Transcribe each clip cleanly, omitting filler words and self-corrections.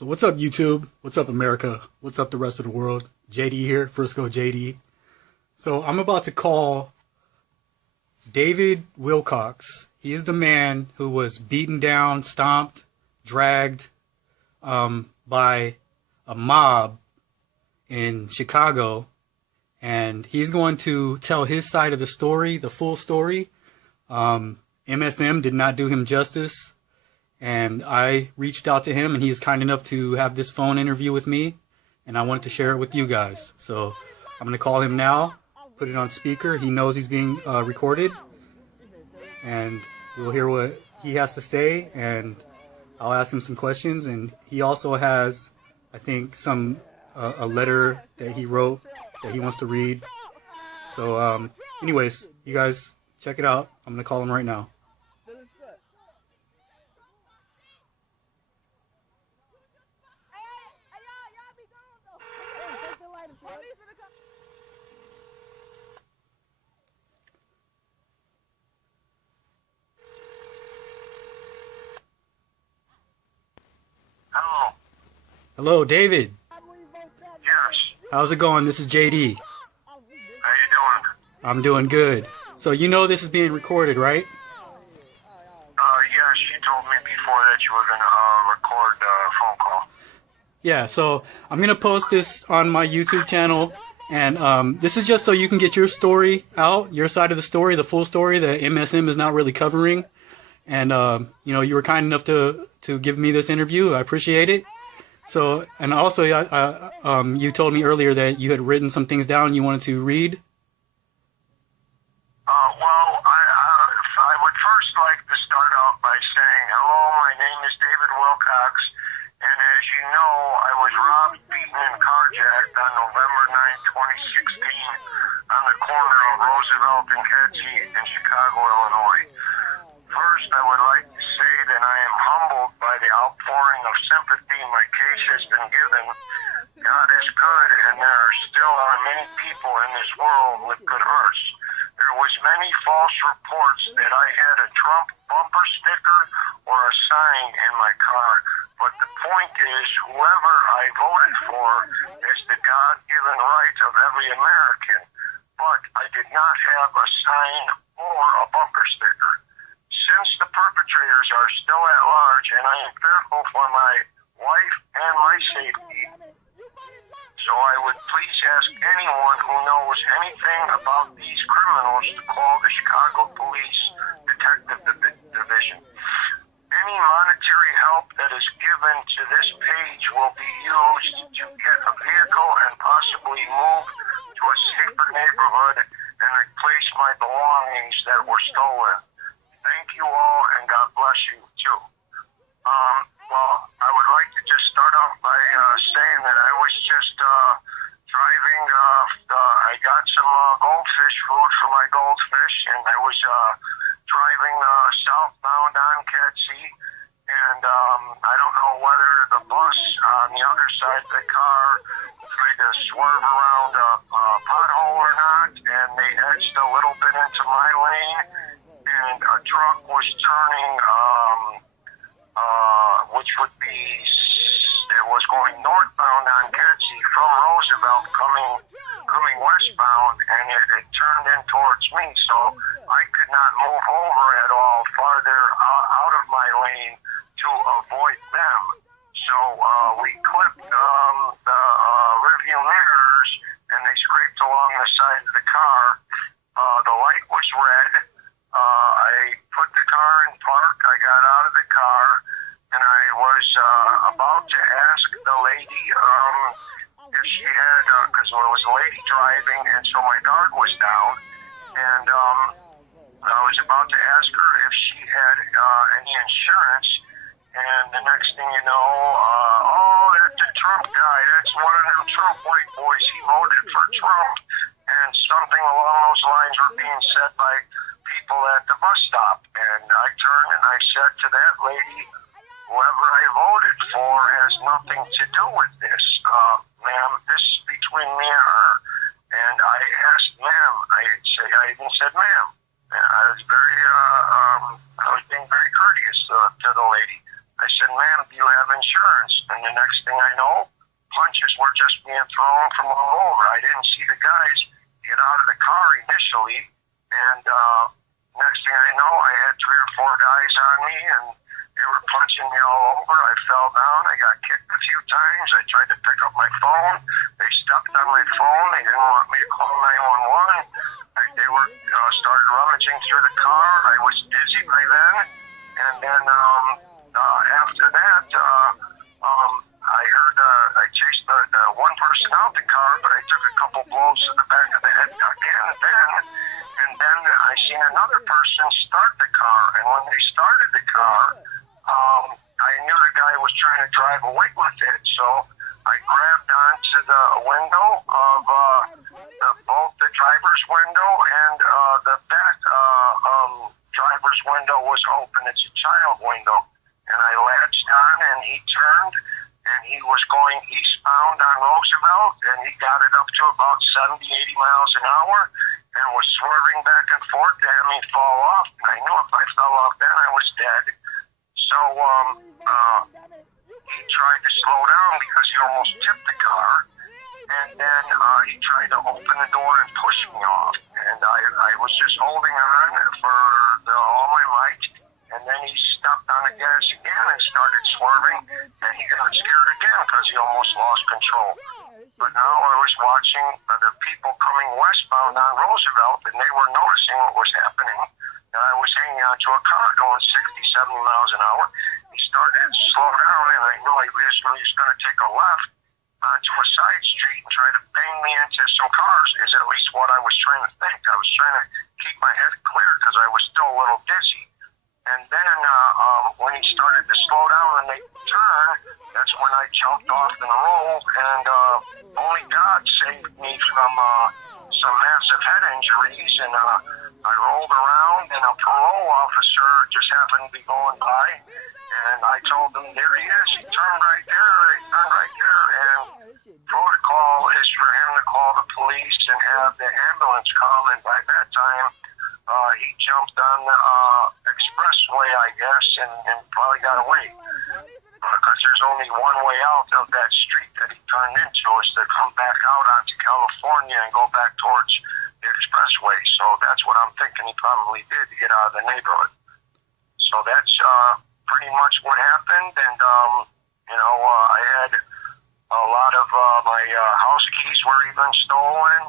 So what's up, YouTube? What's up, America? What's up, the rest of the world? JD here, Frisco JD. So I'm about to call David Wilcox. He is the man who was beaten down, stomped, dragged by a mob in Chicago. And he's going to tell his side of the story, the full story. MSM did not do him justice. And I reached out to him, and he is kind enough to have this phone interview with me, and I wanted to share it with you guys. So I'm going to call him now, put it on speaker. He knows he's being recorded, and we'll hear what he has to say, and I'll ask him some questions. And he also has, I think, a letter that he wrote that he wants to read. So anyways, you guys check it out. I'm going to call him right now. Hello. Hello, David. Yes. How's it going? This is JD. How you doing? I'm doing good. So you know this is being recorded, right? Yes, you told me before that you were going to record a phone call. Yeah, so I'm going to post this on my YouTube channel, and this is just so you can get your story out, your side of the story, the full story that MSM is not really covering. And, you know, you were kind enough to give me this interview. I appreciate it. So, and also, you told me earlier that you had written some things down you wanted to read. I would first like to start out by saying, hello, my name is David Wilcox, and as you know, I was robbed, beaten, and carjacked on November 9, 2016 on the corner of Roosevelt and Kedzie in Chicago, Illinois. First, I would like to say that I am humbled by the outpouring of sympathy my case has been given. God is good, and there still are many people in this world with good hearts. There was many false reports that I had a Trump bumper sticker or a sign in my car, but the point is, whoever I voted for is the God-given right of every American, but I did not have a sign or a bumper sticker. Since the perpetrators are still at large and I am fearful for my wife and my safety, so I would please ask anyone who knows anything about these criminals to call the Chicago Police Detective Division. Any monetary help that is given to this page will be used to get a vehicle and possibly move to a safer neighborhood and replace my belongings that were stolen. Thank you all, and God bless you, too. Well, I would like to just start off by saying that I was just driving. I got some goldfish food for my goldfish, and I was driving southbound on Kedzie, and I don't know whether the bus on the other side of the car tried to swerve around a pothole or not, and they edged a little bit into my lane, and a truck was turning, which would be, it was going northbound on Kedzie from Roosevelt, coming westbound, and it turned in towards me, so I could not move over at all farther out of my lane to avoid them. So we clipped the rearview mirrors, and they scraped along the side of the car. The light was red. I put the car in park. I got out of the car, and I was about to ask the lady if she had, because there was a lady driving, and so my guard was down, and I was about to ask her if she had any insurance, and the next thing you know, oh, that's a Trump guy. That's one of them Trump white boys. He voted for Trump, and something along those lines were being said by people at the bus stop, and I turned and I said to that lady, whoever I voted for has nothing to do with this. Ma'am, this is between me and her. And I asked ma'am, I even said ma'am. And I was being very courteous to the lady. I said, ma'am, do you have insurance? And the next thing I know, punches were just being thrown from all over. I didn't see the guys get out of the car initially, and next thing I know, I had 3 or 4 guys on me, and they were punching me all over. I fell down. I got kicked a few times. I tried to pick up my phone. They stepped on my phone. They didn't want me to call 911. They were started rummaging through the car. I was dizzy by then. And then after that, I heard I chased the one person out the car, but I took a couple blows to the back of the head again then. And then I seen another person start the car. And when they started the car, I knew the guy was trying to drive away with it. So I grabbed onto the window of both the driver's window and the back driver's window was open. It's a child window. And I latched on, and he turned, and he was going eastbound on Roosevelt, and he got it up to about 70, 80 miles an hour and was swerving back and forth to have me fall off. And I knew if I fell off then, I was dead. So he tried to slow down because he almost tipped the car. And then he tried to open the door and push me off. And I was just holding on for all my might. And then he stepped on the gas again and started swerving. And he got scared again because he almost lost control. But now I was watching the people coming westbound on Roosevelt, and they were noticing what was happening. And I was hanging onto a car going 60, 70 miles an hour. He started to slow down, and I knew he was going to take a left onto a side street and try to bang me into some cars, is at least what I was trying to think. I was trying to keep my head clear because I was still a little dizzy. And then when he started to slow down and they turned, that's when I jumped off and rolled. And only God saved me from some massive head injuries. And I rolled around, and a parole officer just happened to be going by. And I told him, there he is. He turned right there. He turned right there. And protocol is for him to call the police and have the ambulance come. And by that time, he jumped on the expressway, I guess, and probably got away. Because there's only one way out of that street that he turned into, is to come back out onto California and go back towards the expressway. So that's what I'm thinking he probably did to get out of the neighborhood. So that's pretty much what happened. And, I had a lot of my house keys were even stolen.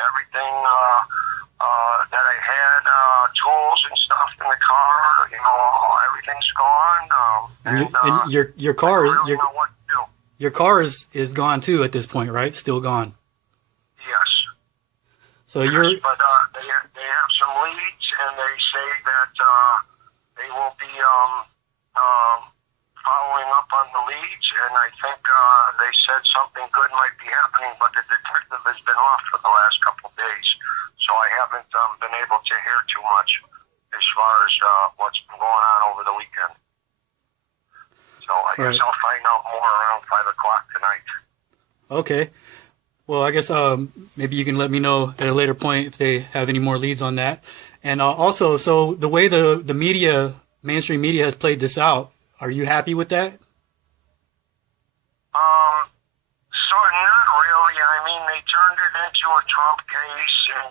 Everything that I had, tools and stuff in the car, everything's gone. And your car, I really know what to do. your car is gone too at this point, right? Still gone. Yes. So Yes, you're but they have some leads, and they say that they will be following up on the leads, and I think they said something good might be happening, but the detective has been off for the last couple of days, so I haven't been able to hear too much as far as what's been going on over the weekend. So I guess I'll find out more around 5 o'clock tonight. okay. Well, I guess maybe you can let me know at a later point if they have any more leads on that. And also, so the way the media, mainstream media, has played this out, are you happy with that? So not really. I mean, they turned it into a Trump case, and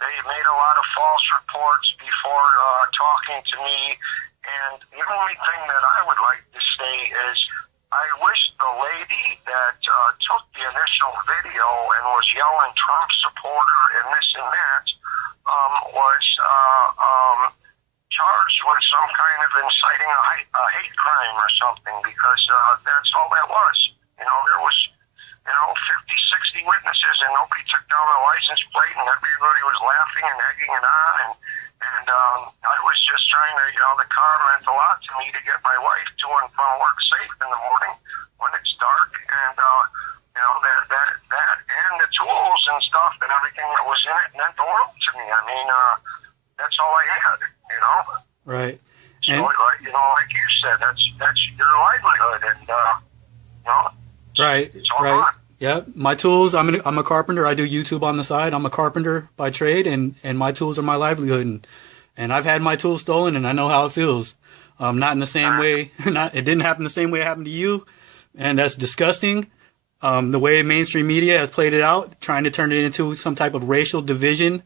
they made a lot of false reports before talking to me. And the only thing that I would like to say is, I wish the lady that took the initial video and was yelling Trump supporter and this and that was charged with some kind of inciting a hate crime or something, because that's all that was. There was 50, 60 witnesses, and nobody took down the license plate, and everybody was laughing and egging it on, and I was just trying to, the car meant a lot to me to get my wife to and from work safe in the morning when it's dark, and that and the tools and stuff and everything that was in it meant the world to me. I mean, that's all I had, Right. So, And, like you said, that's your livelihood, and right. it's all Right. gone. Yeah. My tools. I'm a carpenter. I do YouTube on the side. I'm a carpenter by trade, and my tools are my livelihood. And I've had my tools stolen, and I know how it feels. Not in the same way. It didn't happen the same way it happened to you, and that's disgusting. The way mainstream media has played it out, trying to turn it into some type of racial division,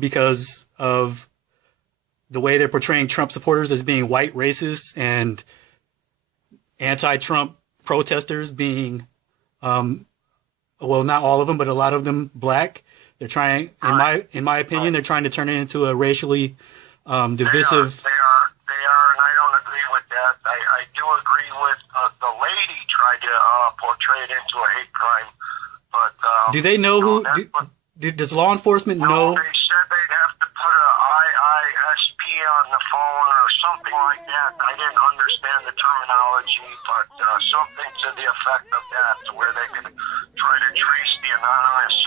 because of the way they're portraying Trump supporters as being white racists and anti-Trump protesters being, well, not all of them, but a lot of them black. They're trying, in my opinion, they're trying to turn it into a racially divisive. They are, and I don't agree with that. I do agree with the lady tried to portray it into a hate crime, but do they know who? Does law enforcement know? They said they'd have to put a IISP on the phone or something like that. I didn't understand the terminology, but something to the effect of that, to where they could try to trace the anonymous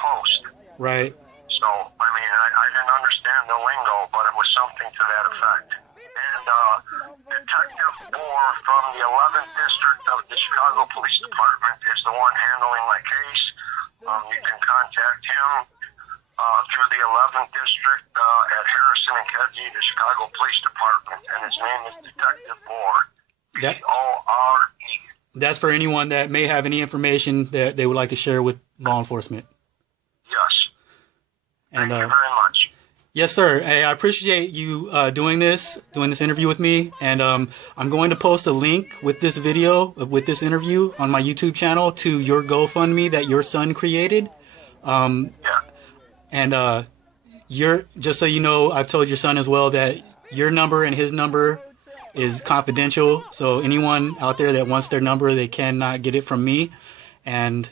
post. Right. So, I mean, I didn't understand the lingo, but it was something to that effect. And Detective Bohr from the 11th District of the Chicago Police Department is the one handling my case. You can contact him through the 11th District at Harrison and Kedzie, the Chicago Police Department, and his name is Detective Bohr, B-O-R-E. That's for anyone that may have any information that they would like to share with law enforcement. Yes. And, Thank you very much. Yes, sir. Hey, I appreciate you doing this interview with me. And I'm going to post a link with this video, with this interview on my YouTube channel to your GoFundMe that your son created. Yeah. And just so you know, I've told your son as well that your number and his number is confidential. So anyone out there that wants their number, they cannot get it from me. And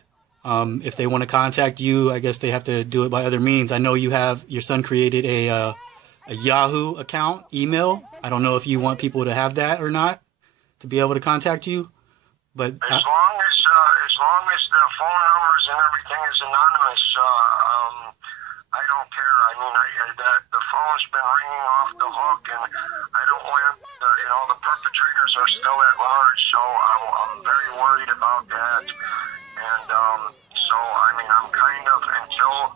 if they want to contact you, I guess they have to do it by other means. I know your son created a Yahoo account, email. I don't know if you want people to have that or not, to be able to contact you. But as long as the phone numbers and everything is anonymous, I don't care. I mean, the phone's been ringing off the hook, and I don't want the perpetrators are still at large, so I'm very worried about that. And so, I mean, I'm kind of, until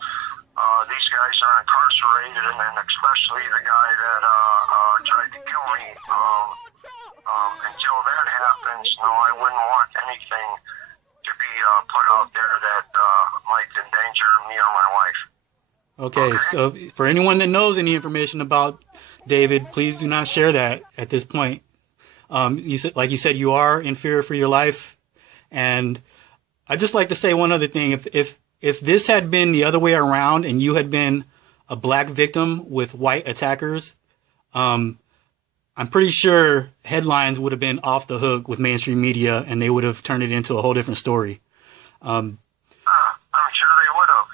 these guys are incarcerated, and then especially the guy that tried to kill me, until that happens, no, I wouldn't want anything to be put out there that might endanger me or my wife. Okay, so for anyone that knows any information about David, please do not share that at this point. Like you said, you are in fear for your life. And I'd just like to say one other thing. If this had been the other way around and you had been a black victim with white attackers, I'm pretty sure headlines would have been off the hook with mainstream media, and they would have turned it into a whole different story. I'm sure they would have.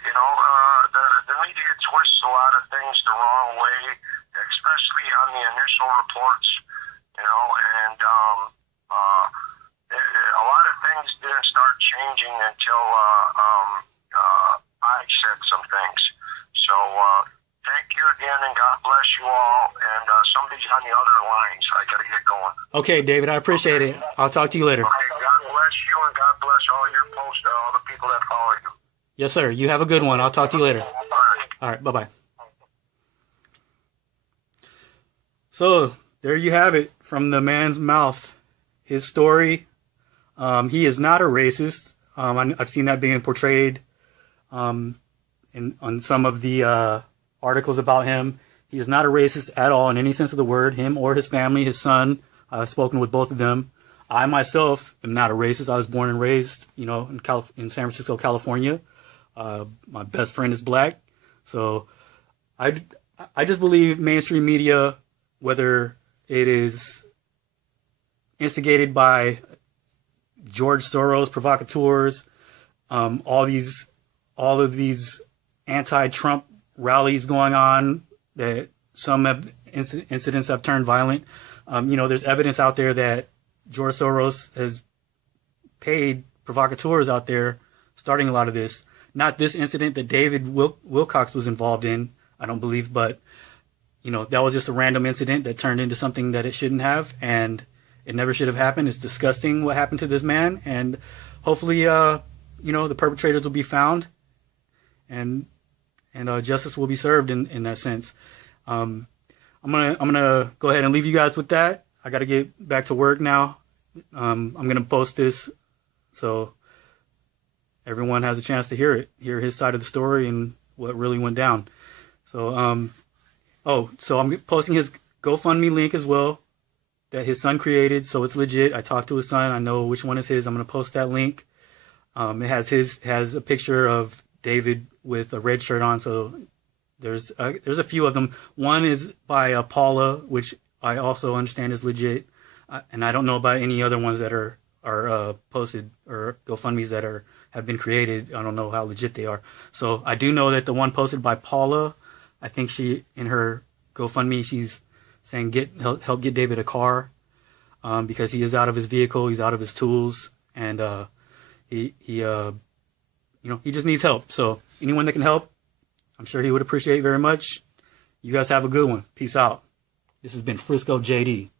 The media twists a lot of things the wrong way, especially on the initial reports, and a lot of things didn't start changing until I said some things. So thank you again, and God bless you all. And somebody's on the other line, so I got to get going. Okay, David, I appreciate it. I'll talk to you later. Okay, God bless you, and God bless all your posts, all the people that follow you. Yes, sir. You have a good one. I'll talk to you later. All right, bye-bye. So there you have it from the man's mouth. His story. He is not a racist. I've seen that being portrayed on some of the articles about him. He is not a racist at all in any sense of the word. Him or his family, his son. I've spoken with both of them. I myself am not a racist. I was born and raised, in San Francisco, California. My best friend is black. So I just believe mainstream media, whether it is instigated by George Soros, provocateurs, all of these anti-Trump rallies going on, that some incidents have turned violent. There's evidence out there that George Soros has paid provocateurs out there starting a lot of this. Not this incident that David Wilcox was involved in, I don't believe, but that was just a random incident that turned into something that it shouldn't have, and it never should have happened. It's disgusting what happened to this man, and hopefully, the perpetrators will be found, and justice will be served in that sense. I'm gonna go ahead and leave you guys with that. I got to get back to work now. I'm gonna post this so everyone has a chance to hear his side of the story and what really went down. So so I'm posting his GoFundMe link as well that his son created, so it's legit. I talked to his son. I know which one is his. I'm gonna post that link. It has a picture of David with a red shirt on. So there's a few of them. One is by Paula, which I also understand is legit, and I don't know about any other ones that are posted or GoFundMe's that have been created. I don't know how legit they are. So I do know that the one posted by Paula, I think she in her GoFundMe she's saying help get David a car because he is out of his vehicle, he's out of his tools, and he just needs help. So anyone that can help, I'm sure he would appreciate very much. You guys have a good one. Peace out. This has been Frisco JD.